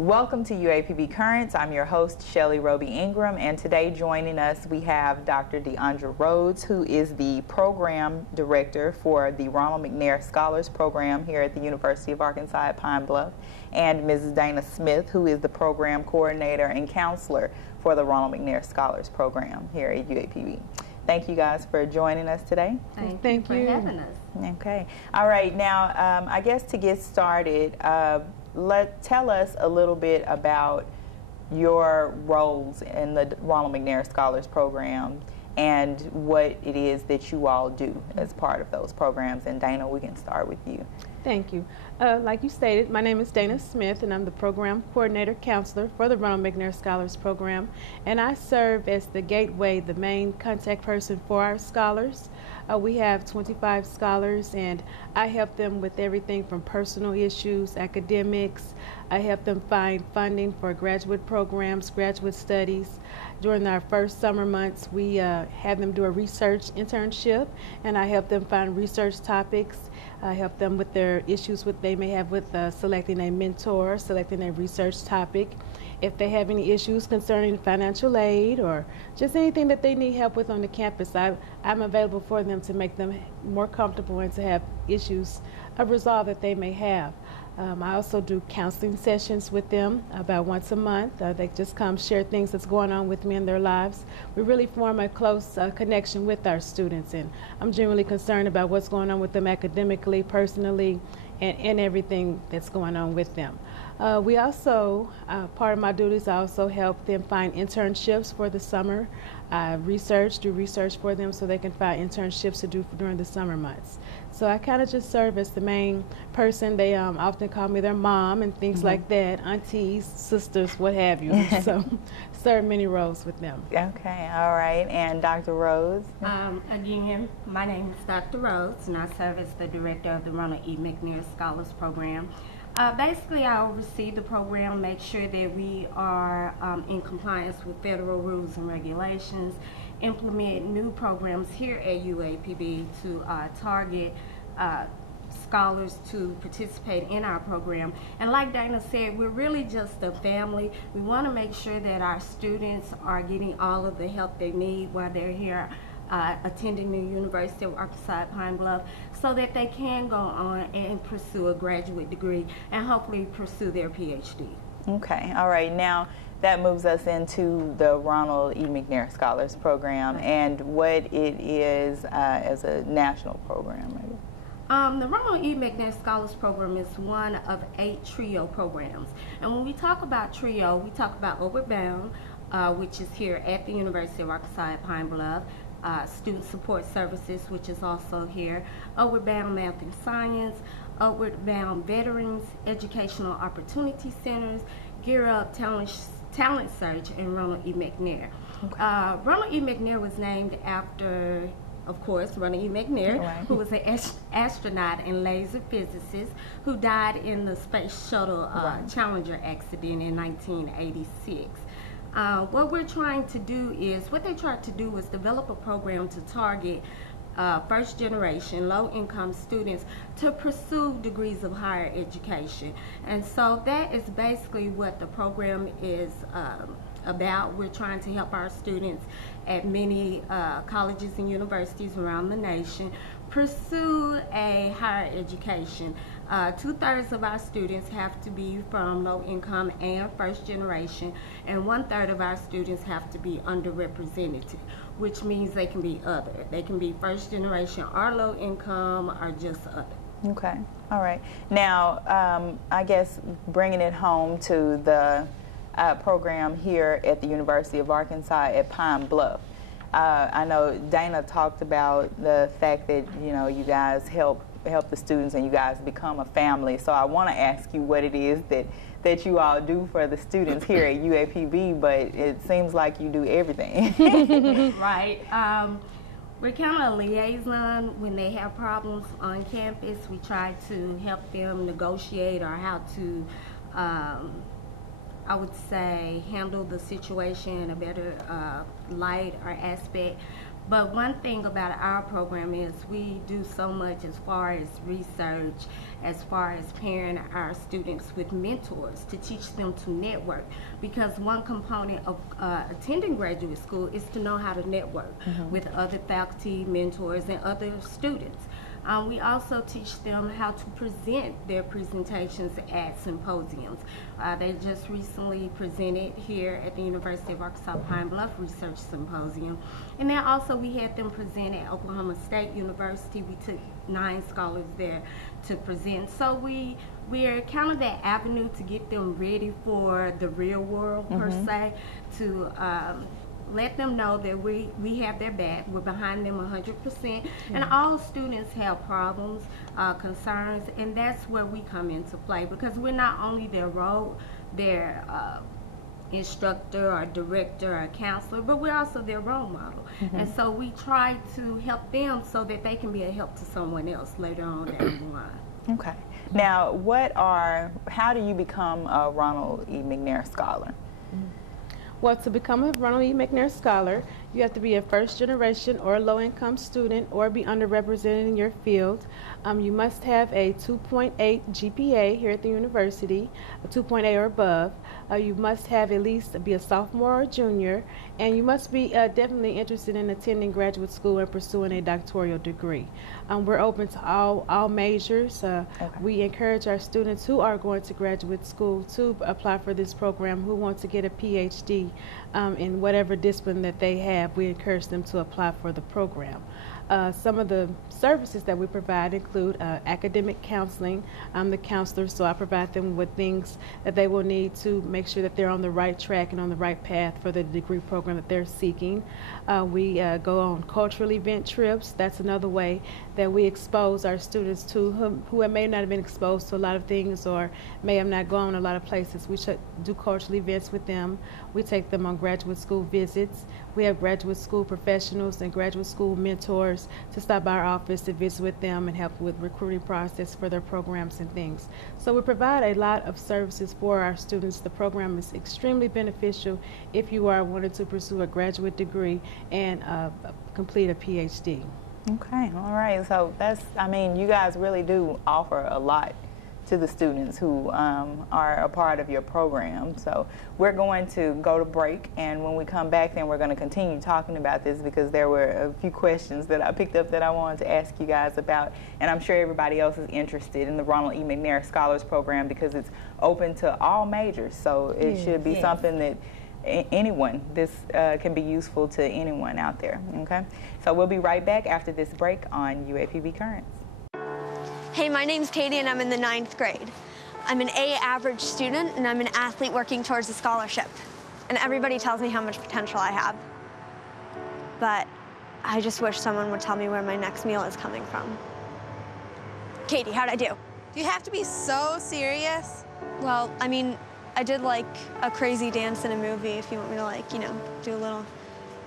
Welcome to UAPB Currents. I'm your host, Shelly Roby Ingram, and today joining us we have Dr. Deaundra Rhodes, who is the program director for the Ronald McNair Scholars Program here at the University of Arkansas at Pine Bluff, and Mrs. Dana Smith, who is the program coordinator and counselor for the Ronald McNair Scholars Program here at UAPB. Thank you guys for joining us today. Thank you for having us. Okay. All right. Now, I guess to get started, tell us a little bit about your roles in the Ronald McNair Scholars Program and what it is that you all do as part of those programs. And Dana, we can start with you. Thank you. Like you stated, my name is Dana Smith, and I'm the program coordinator counselor for the Ronald McNair Scholars Program. And I serve as the gateway, the main contact person for our scholars. We have 25 scholars, and I help them with everything from personal issues, academics. I help them find funding for graduate programs, graduate studies. During our first summer months, we have them do a research internship, and I help them find research topics. I help them with their issues they may have with selecting a mentor, selecting a research topic. If they have any issues concerning financial aid or just anything that they need help with on the campus, I'm available for them to make them more comfortable and to have issues resolved that they may have. I also do counseling sessions with them about once a month. They just come share things that's going on with me in their lives. We really form a close connection with our students, and I'm generally concerned about what's going on with them academically, personally, and everything that's going on with them. We also, part of my duties, I also help them find internships for the summer. I do research for them so they can find internships to do during the summer months. So I kind of just serve as the main person. They often call me their mom and things like that, aunties, sisters, what have you. So serve many roles with them. Okay, all right. And Dr. Rhodes? Again, my name is Dr. Rhodes, and I serve as the director of the Ronald E. McNair Scholars Program. Basically, I oversee the program, make sure that we are in compliance with federal rules and regulations, implement new programs here at UAPB to target scholars to participate in our program. And like Dana said, we're really just a family. We want to make sure that our students are getting all of the help they need while they're here attending the University of Arkansas at Pine Bluff, so that they can go on and pursue a graduate degree and hopefully pursue their PhD. Okay, all right. Now that moves us into the Ronald E. McNair Scholars Program and what it is as a national program. The Ronald E. McNair Scholars Program is one of 8 TRIO programs. And when we talk about TRIO, we talk about Outward Bound, which is here at the University of Arkansas at Pine Bluff, Student Support Services, which is also here, Outward Bound Math and Science, Outward Bound Veterans, Educational Opportunity Centers, Gear Up Talent Search, and Ronald E. McNair. Okay. Ronald E. McNair was named after, of course, Ronald E. McNair, who was an astronaut and laser physicist who died in the Space Shuttle Challenger accident in 1986. What we're trying to do is, what they tried to do was develop a program to target first generation low-income students to pursue degrees of higher education. And so that is basically what the program is about. We're trying to help our students at many colleges and universities around the nation pursue a higher education. 2/3 of our students have to be from low income and first generation, and 1/3 of our students have to be underrepresented, which means they can be other. They can be first generation or low income or just other. Okay, all right. Now, I guess bringing it home to the program here at the University of Arkansas at Pine Bluff. I know Dana talked about the fact that, you know, you guys help the students and you guys become a family. So I want to ask you what it is that you all do for the students here at UAPB, but it seems like you do everything. Right. We're kind of a liaison when they have problems on campus. We try to help them negotiate or how to I would say handle the situation in a better light or aspect. But one thing about our program is we do so much as far as research, as far as pairing our students with mentors to teach them to network. Because one component of attending graduate school is to know how to network with other faculty, mentors, and other students. We also teach them how to present their presentations at symposiums. They just recently presented here at the University of Arkansas Pine Bluff Research Symposium. And then also we had them present at Oklahoma State University. We took 9 scholars there to present. So we're kind of that avenue to get them ready for the real world, per se, to let them know that we have their back. We're behind them 100%. And all students have problems, concerns, and that's where we come into play, because we're not only their instructor or director or counselor, but we're also their role model. And so we try to help them so that they can be a help to someone else later on down the line. Okay. Now, how do you become a Ronald E. McNair Scholar? Well, to become a Ronald E. McNair Scholar, you have to be a first-generation or low-income student or be underrepresented in your field. You must have a 2.8 GPA here at the university, a 2.8 or above. You must have at least be a sophomore or junior, and you must be definitely interested in attending graduate school and pursuing a doctoral degree. We're open to all majors. We encourage our students who are going to graduate school to apply for this program, who want to get a PhD in whatever discipline that they have. We encourage them to apply for the program. Some of the services that we provide include academic counseling. I'm the counselor, so I provide them with things that they will need to make sure that they're on the right track and on the right path for the degree program that they're seeking. We go on cultural event trips. That's another way that we expose our students to who may not have been exposed to a lot of things or may have not gone a lot of places. We should do cultural events with them. We take them on graduate school visits. We have graduate school professionals and graduate school mentors to stop by our office to visit with them and help with recruiting process for their programs and things. So we provide a lot of services for our students. The program is extremely beneficial if you are wanting to pursue a graduate degree and complete a PhD. Okay, all right. So you guys really do offer a lot to the students who are a part of your program. So we're going to go to break, and when we come back, then we're going to continue talking about this, because there were a few questions that I picked up that I wanted to ask you guys about, and I'm sure everybody else is interested in the Ronald E. McNair Scholars Program because it's open to all majors. So it should be something that this can be useful to anyone out there. Okay, so we'll be right back after this break on UAPB Currents. Hey, my name's Katie and I'm in the 9th grade. I'm an A average student and I'm an athlete working towards a scholarship. And everybody tells me how much potential I have. But I just wish someone would tell me where my next meal is coming from. Katie, how'd I do? Do you have to be so serious? Well, I mean, I did like a crazy dance in a movie if you want me to do a little,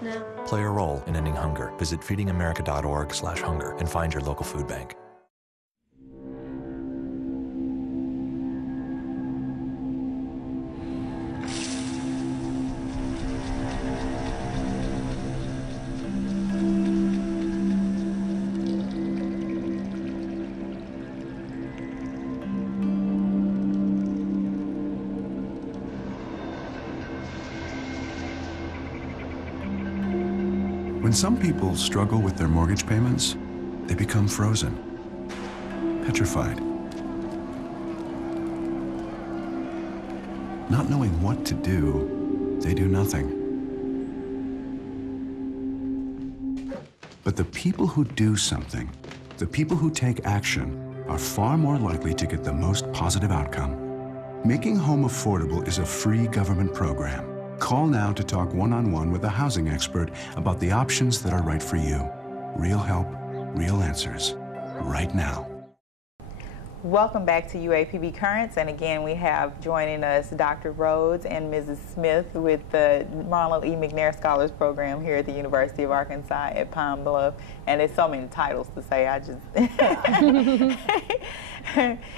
no. Play a role in ending hunger. Visit feedingamerica.org/hunger and find your local food bank. When some people struggle with their mortgage payments, they become frozen, petrified. Not knowing what to do, they do nothing. But the people who do something, the people who take action, are far more likely to get the most positive outcome. Making home affordable is a free government program. Call now to talk one-on-one with a housing expert about the options that are right for you. Real help, real answers, right now. Welcome back to UAPB Currents, and again we have joining us Dr. Rhodes and Mrs. Smith with the Ronald E. McNair Scholars Program here at the University of Arkansas at Pine Bluff, and there's so many titles to say, I just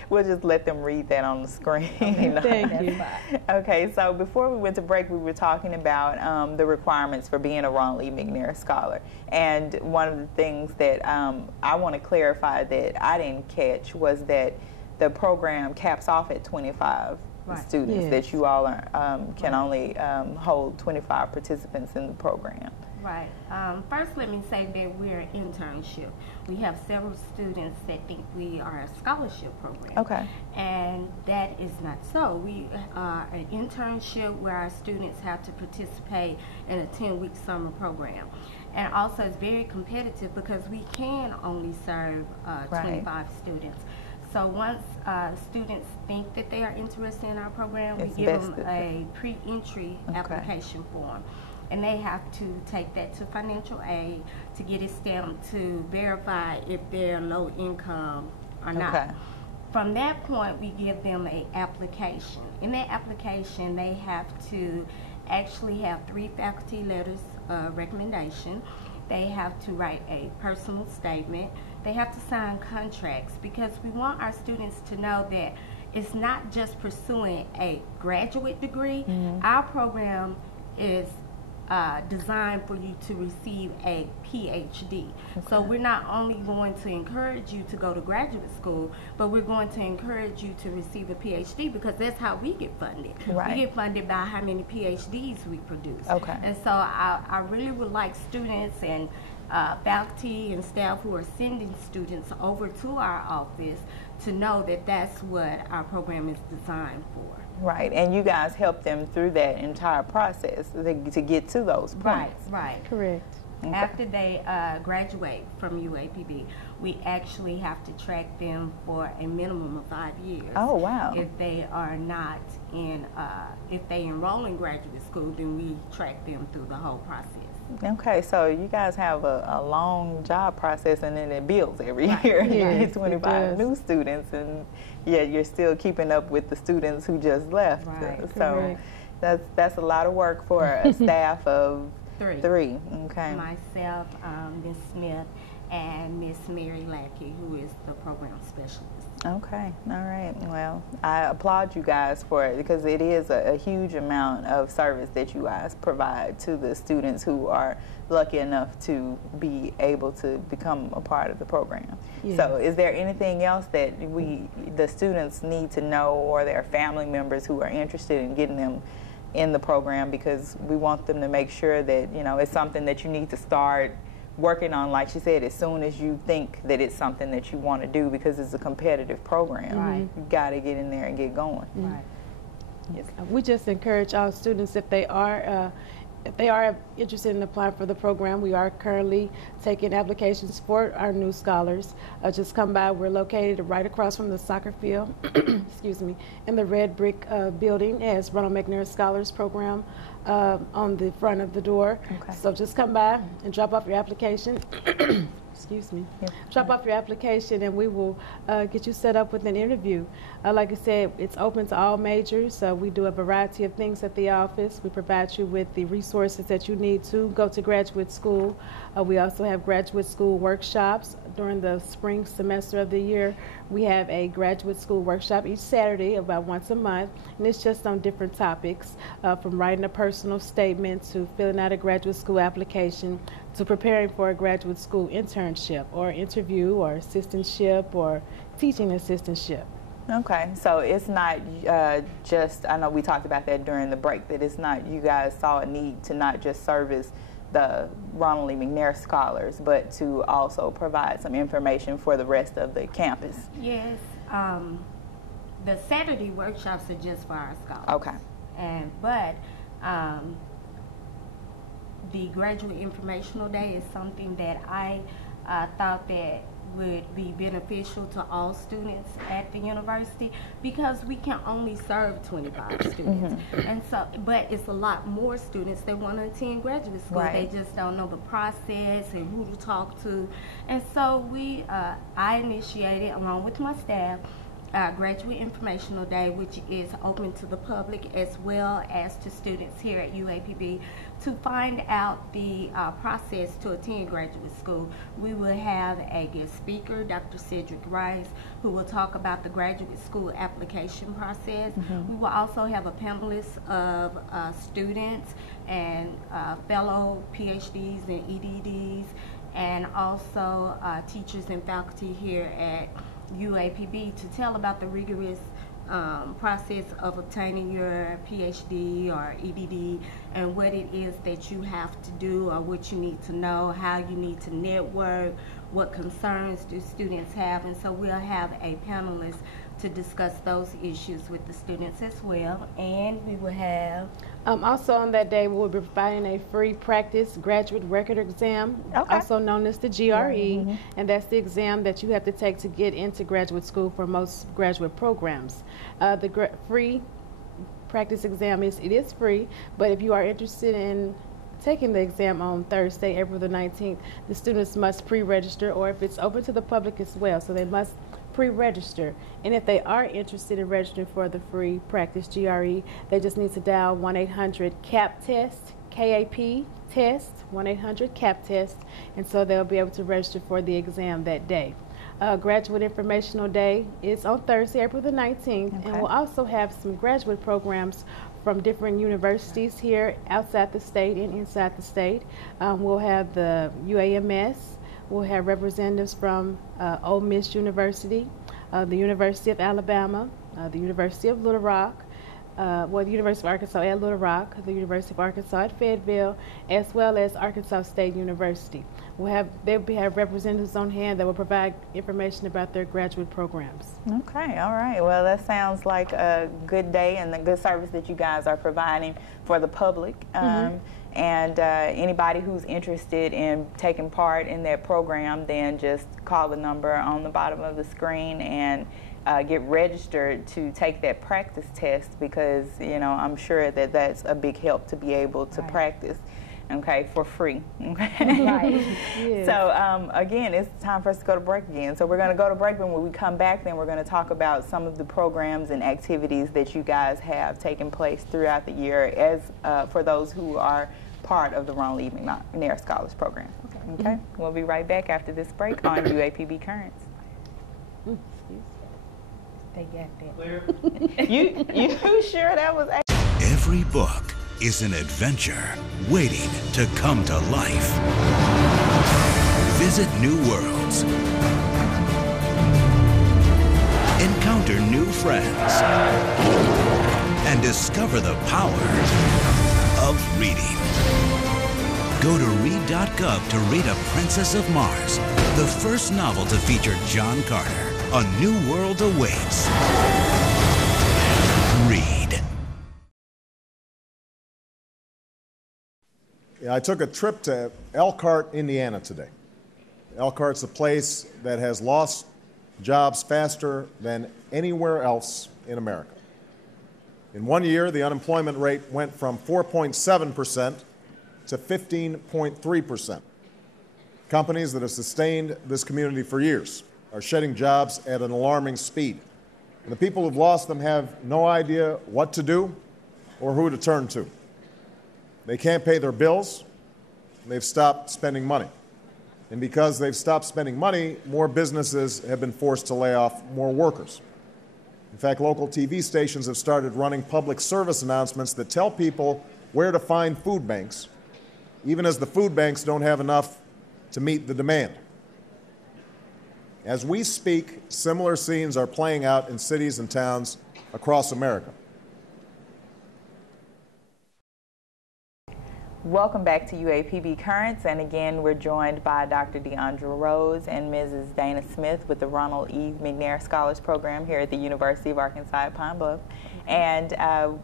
We'll just let them read that on the screen. Thank you. Okay, so before we went to break, we were talking about the requirements for being a Ronald E. McNair Scholar. And one of the things that I want to clarify that I didn't catch was that the program caps off at 25 students, yes. that you all are, can only hold 25 participants in the program. Right. First, let me say that we're an internship. We have several students that think we are a scholarship program. Okay. And that is not so. We are an internship where our students have to participate in a 10-week summer program. And also, it's very competitive because we can only serve 25 students. So once students think that they are interested in our program, we give them a pre-entry application form. And they have to take that to financial aid to get it stamped to verify if they're low income or not. From that point, we give them an application. In that application, they have to actually have 3 faculty letters of recommendation. They have to write a personal statement. They have to sign contracts because we want our students to know that it's not just pursuing a graduate degree. Our program is designed for you to receive a PhD. So we're not only going to encourage you to go to graduate school, but we're going to encourage you to receive a PhD because that's how we get funded. We get funded by how many PhDs we produce. And so I really would like students and faculty and staff who are sending students over to our office to know that that's what our program is designed for. Right, and you guys help them through that entire process to get to those points. Right. Correct. After they graduate from UAPB, we actually have to track them for a minimum of 5 years. Oh, wow. If they are not in, if they enroll in graduate school, then we track them through the whole process. Okay, so you guys have a long job process, and then it builds every year. You get 25 new students, and yet you're still keeping up with the students who just left. So that's a lot of work for a staff of three. Okay. Myself, Ms. Smith, and Miss Mary Lackey, who is the program specialist. Okay, all right. Well, I applaud you guys for it because it is a huge amount of service that you guys provide to the students who are lucky enough to be able to become a part of the program. So is there anything else that the students need to know, or their family members who are interested in getting them in the program, because we want them to make sure that, you know, it's something that you need to start working on, like she said, as soon as you think that it's something that you want to do, because it's a competitive program. You got to get in there and get going. Yes. We just encourage our students, if they are interested in applying for the program, we are currently taking applications for our new scholars. Just come by. We're located right across from the soccer field, excuse me, in the red brick building as Ronald McNair Scholars Program on the front of the door. So just come by and drop off your application. Excuse me. Drop off your application, and we will get you set up with an interview. Like I said, it's open to all majors. We do a variety of things at the office. We provide you with the resources that you need to go to graduate school. We also have graduate school workshops during the spring semester of the year. We have a graduate school workshop each Saturday, about once a month, and it's just on different topics, from writing a personal statement to filling out a graduate school application to preparing for a graduate school internship or interview or assistantship or teaching assistantship. Okay, so it's not just, I know we talked about that during the break, that it's not, you guys saw a need to not just service the Ronald E. McNair Scholars, but to also provide some information for the rest of the campus. Yes, the Saturday workshops are just for our scholars. Okay. But the Graduate Informational Day is something that I thought that would be beneficial to all students at the university, because we can only serve 25 students. And so, but it's a lot more students that want to attend graduate school. They just don't know the process and who to talk to. And so I initiated, along with my staff, Graduate Informational Day, which is open to the public as well as to students here at UAPB to find out the process to attend graduate school. We will have a guest speaker, Dr. Cedric Rice, who will talk about the graduate school application process. We will also have a panelist of students and fellow PhDs and EDDs, and also teachers and faculty here at UAPB to tell about the rigorous process of obtaining your PhD or EDD and what it is that you have to do or what you need to know, how you need to network, what concerns do students have, and so we'll have a panelist to discuss those issues with the students as well. And we will have also on that day, we'll be providing a free practice graduate record exam, also known as the GRE, and that's the exam that you have to take to get into graduate school for most graduate programs. The free practice exam is free, but if you are interested in taking the exam on Thursday, April the 19th, the students must pre-register, or if it's open to the public as well, so they must pre-register. And if they are interested in registering for the free practice GRE, they just need to dial 1-800-CAP-TEST, K-A-P, test, 1-800-CAP-TEST, and so they'll be able to register for the exam that day. Graduate Informational Day is on Thursday, April the 19th, and we'll also have some graduate programs from different universities here outside the state and inside the state. We'll have the UAMS, we'll have representatives from Ole Miss University, the University of Alabama, the University of Little Rock, the University of Arkansas at Little Rock, the University of Arkansas at Fayetteville, as well as Arkansas State University. They'll have representatives on hand that will provide information about their graduate programs. Okay, all right. Well, that sounds like a good day and a good service that you guys are providing for the public. And anybody who's interested in taking part in that program, then just call the number on the bottom of the screen and get registered to take that practice test, because I'm sure that that's a big help to be able to practice, for free. Right. Yes. So again, it's time for us to go to break again. So we're going to go to break, and when we come back, then we're going to talk about some of the programs and activities that you guys have taken place throughout the year as for those who are part of the Ronald E. McNair Scholars Program. Okay. We'll be right back after this break on UAPB Currents. they got that. You sure that was? Every book is an adventure waiting to come to life. Visit new worlds. Encounter new friends. And discover the power of reading. Go to read.gov to read A Princess of Mars, the first novel to feature John Carter. A new world awaits. Read. I took a trip to Elkhart, Indiana today. Elkhart's a place that has lost jobs faster than anywhere else in America. In 1 year, the unemployment rate went from 4.7% to 15.3%. Companies that have sustained this community for years are shedding jobs at an alarming speed. And the people who've lost them have no idea what to do or who to turn to. They can't pay their bills, and they've stopped spending money. And because they've stopped spending money, more businesses have been forced to lay off more workers. In fact, local TV stations have started running public service announcements that tell people where to find food banks, even as the food banks don't have enough to meet the demand. As we speak, similar scenes are playing out in cities and towns across America. Welcome back to UAPB Currents, and again we're joined by Dr. Deaundra Rhodes and Mrs. Dana Smith with the Ronald E. McNair Scholars Program here at the University of Arkansas at Pine Bluff. And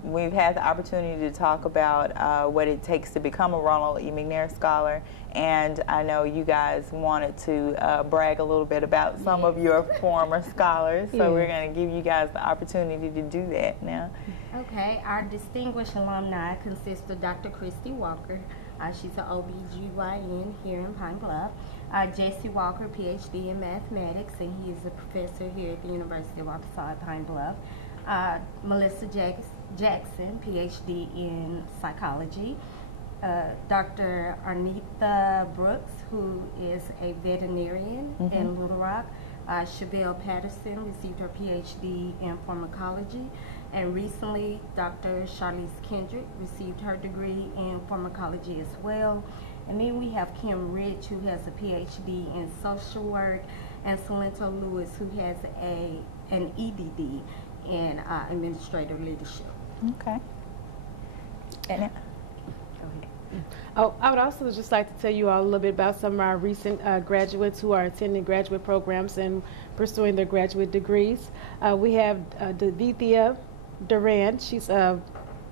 we've had the opportunity to talk about what it takes to become a Ronald E. McNair Scholar, and I know you guys wanted to brag a little bit about some of your former scholars, so we're going to give you guys the opportunity to do that now. Okay, our distinguished alumni consists of Dr. Christy Walker. She's an OBGYN here in Pine Bluff. Jesse Walker, PhD in mathematics, and he is a professor here at the University of Arkansas at Pine Bluff. Melissa Jackson, PhD in psychology. Dr. Arnitha Brooks, who is a veterinarian in Little Rock. Chevelle Patterson received her PhD in pharmacology. And recently, Dr. Charlize Kendrick received her degree in pharmacology as well. And then we have Kim Rich, who has a PhD in social work, and Salento Lewis, who has an EDD in administrative leadership. Okay. And oh, I would also just like to tell you all a little bit about some of our recent graduates who are attending graduate programs and pursuing their graduate degrees. We have Devithia Durand. She's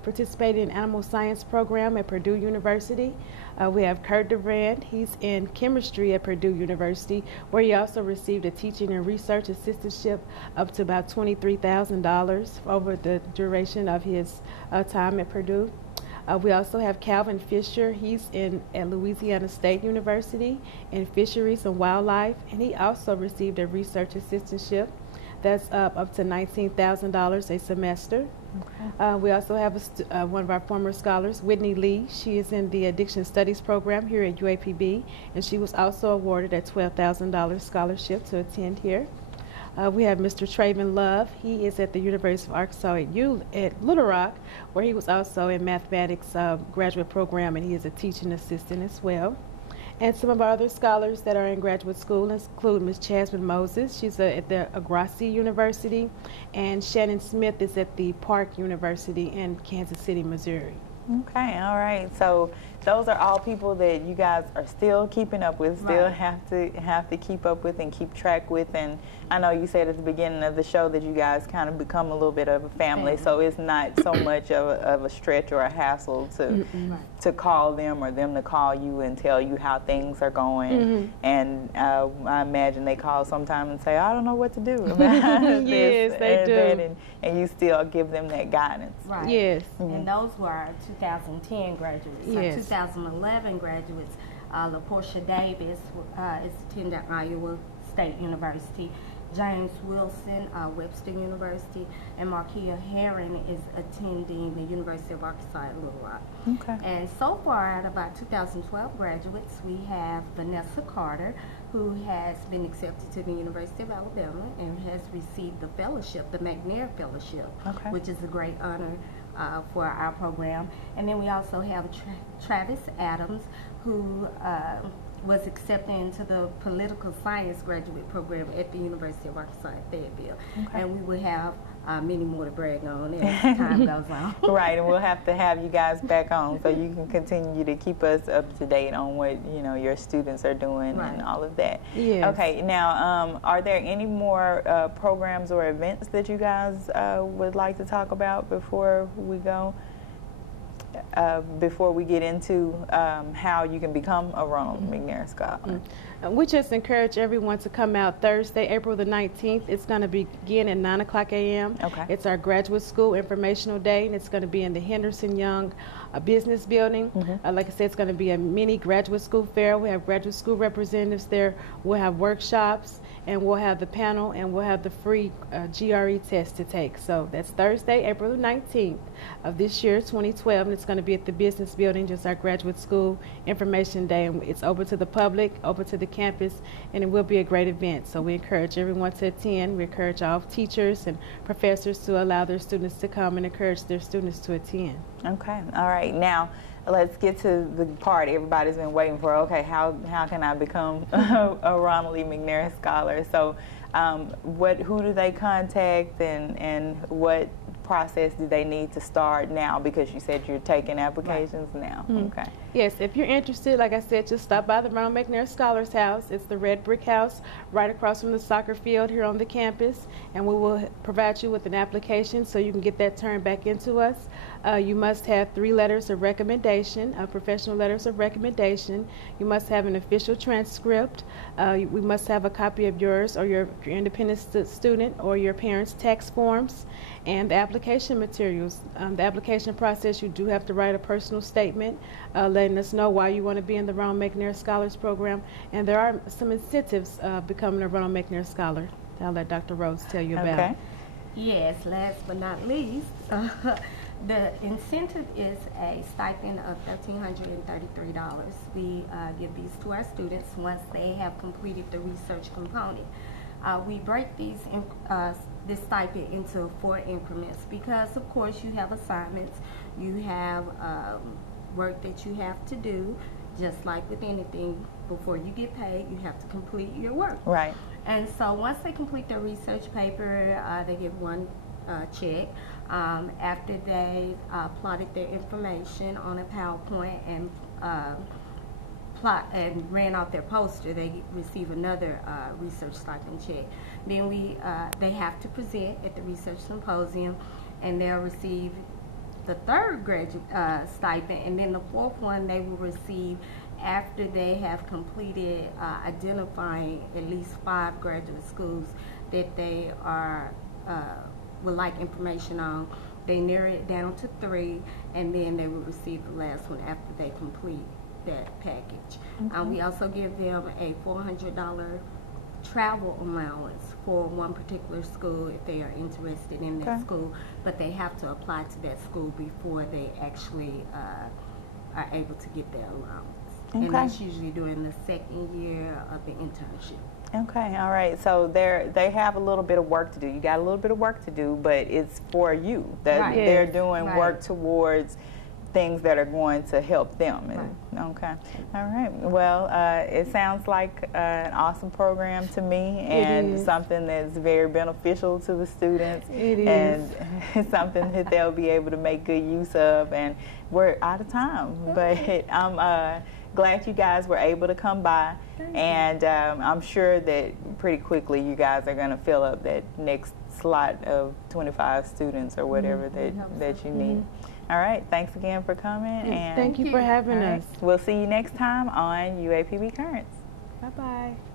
participating in animal science program at Purdue University. We have Kurt Durand. He's in chemistry at Purdue University, where he also received a teaching and research assistantship up to about $23,000 over the duration of his time at Purdue. We also have Calvin Fisher. He's at Louisiana State University in fisheries and wildlife, and he also received a research assistantship that's up to $19,000 a semester. Okay. We also have one of our former scholars, Whitney Lee. She is in the Addiction Studies program here at UAPB, and she was also awarded a $12,000 scholarship to attend here. We have Mr. Traven Love. He is at the University of Arkansas at Little Rock, where he was also in mathematics graduate program, and he is a teaching assistant as well. And some of our other scholars that are in graduate school include Ms. Jasmine Moses. She's at the Agrassi University, and Shannon Smith is at the Park University in Kansas City, Missouri. Okay, all right. So those are all people that you guys are still keeping up with, still have to keep up with and keep track with. And I know you said at the beginning of the show that you guys kind of become a little bit of a family, so it's not so much of a stretch or a hassle to call them or them to call you and tell you how things are going. And I imagine they call sometime and say, I don't know what to do about yes, they do. And you still give them that guidance. Right. Yes. And those were our 2010 graduates. Yes. Our 2011 graduates, LaPortia Davis is attending Iowa State University. James Wilson, Webster University, and Markia Herron is attending the University of Arkansas at Little Rock. Okay. And so far, at about 2012 graduates, we have Vanessa Carter, who has been accepted to the University of Alabama and has received the fellowship, the McNair Fellowship, which is a great honor for our program. And then we also have Travis Adams, who was accepted into the political science graduate program at the University of Arkansas at Fayetteville. And we will have many more to brag on as time goes on. Right, and we'll have to have you guys back on so you can continue to keep us up to date on what your students are doing and all of that. Yes. Okay, now are there any more programs or events that you guys would like to talk about before we go? Before we get into how you can become a Ronald McNair Scholar. We just encourage everyone to come out Thursday, April the 19th. It's going to begin at 9 o'clock a.m. It's our graduate school informational day, and it's going to be in the Henderson Young Business Building. Like I said, it's going to be a mini graduate school fair. We have graduate school representatives there. We'll have workshops, and we'll have the panel, and we'll have the free GRE test to take. So that's Thursday, April the 19th of this year, 2012, and it's going to be at the Business Building, just our graduate school information day. And it's open to the public, open to the campus, and it will be a great event. So we encourage everyone to attend. We encourage all teachers and professors to allow their students to come and encourage their students to attend. Okay, all right. Now, let's get to the part everybody's been waiting for. Okay, how can I become a Ronald E. McNair Scholar? So who do they contact, and what process do they need to start now, because you said you're taking applications now? Okay. Yes, if you're interested, like I said, just stop by the Ronald McNair Scholars House. It's the red brick house right across from the soccer field here on the campus, and we will provide you with an application so you can get that turned back into us. You must have 3 letters of recommendation, professional letters of recommendation. You must have an official transcript. We must have a copy of yours or your independent student or your parents' tax forms, and the application application materials. The application process, you do have to write a personal statement letting us know why you want to be in the Ronald McNair Scholars Program, and there are some incentives becoming a Ronald McNair Scholar. I'll let Dr. Rhodes tell you about. Okay. Yes, last but not least, the incentive is a stipend of $1,333. We give these to our students once they have completed the research component. We break this stipend into 4 increments because, of course, you have assignments, you have work that you have to do. Just like with anything, before you get paid, you have to complete your work. Right. And so once they complete their research paper, they get 1 check. After they plotted their information on a PowerPoint and ran off their poster, they receive another research stipend check. Then they have to present at the research symposium, and they'll receive the 3rd graduate stipend, and then the 4th one they will receive after they have completed identifying at least 5 graduate schools that they would like information on. They narrow it down to 3, and then they will receive the last one after they complete that package. We also give them a $400 travel allowance for one particular school if they are interested in that school, but they have to apply to that school before they actually are able to get their allowance. And that's usually during the 2nd year of the internship. Okay, all right. So they have a little bit of work to do. You got a little bit of work to do, but it's for you. That they're doing work towards things that are going to help them. Okay, all right. Well, it sounds like an awesome program to me, and something that's very beneficial to the students. It is. And something that they'll be able to make good use of. And we're out of time, but I'm glad you guys were able to come by, and I'm sure that pretty quickly you guys are going to fill up that next slot of 25 students or whatever that you need. All right, thanks again for coming. And thank you for having us. We'll see you next time on UAPB Currents. Bye-bye.